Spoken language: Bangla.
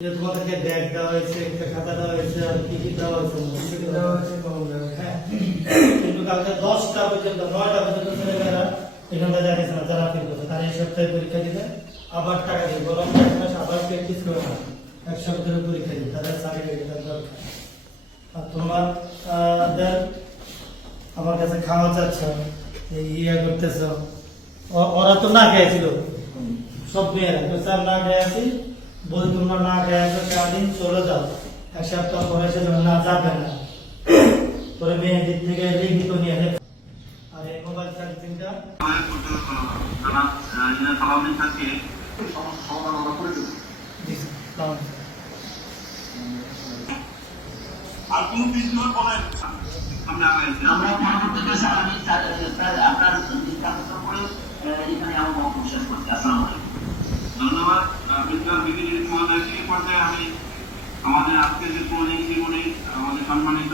তোমাদেরকে ব্যাগ দেওয়া হয়েছে একটা খাতা দেওয়া হয়েছে আর কি কি দেওয়া হয়েছে? দেওয়া হয়েছে হ্যাঁ। কিন্তু কালকে দশটা পর্যন্ত নয়টা পর্যন্ত ছেলেমেয়েরা এখানে জানিয়েছে না যারা ফিল করছে তারা এই সপ্তাহে পরীক্ষা দিবে। আবার টাকা দিবে বরং এক মাস আবার প্র্যাকটিস করে না এক সপ্তাহের পরীক্ষা দিবে তাদের সার্টিফিকেট দরকার। আর তোমার আমার কাছে খাওয়া চাচ্ছ ইয়ে করতেছ ওরা তো না খেয়েছিল। সব মেয়েরা স্যার না খেয়ে আছি বল তোমরা না আসো সারাদিন চলে যাও। এক সপ্তাহ পরে সে না যাবে না। পরে মেয়ের দিক থেকে লিখিত নিয়ে। আর এই মোবাইল সার্ভিসিংটা সমাধান আমরা করে দেবো আর কোনো বলেন আমরা পরবর্তীতে আমাদের আজকের যে জীবনে আমাদের সম্মানিত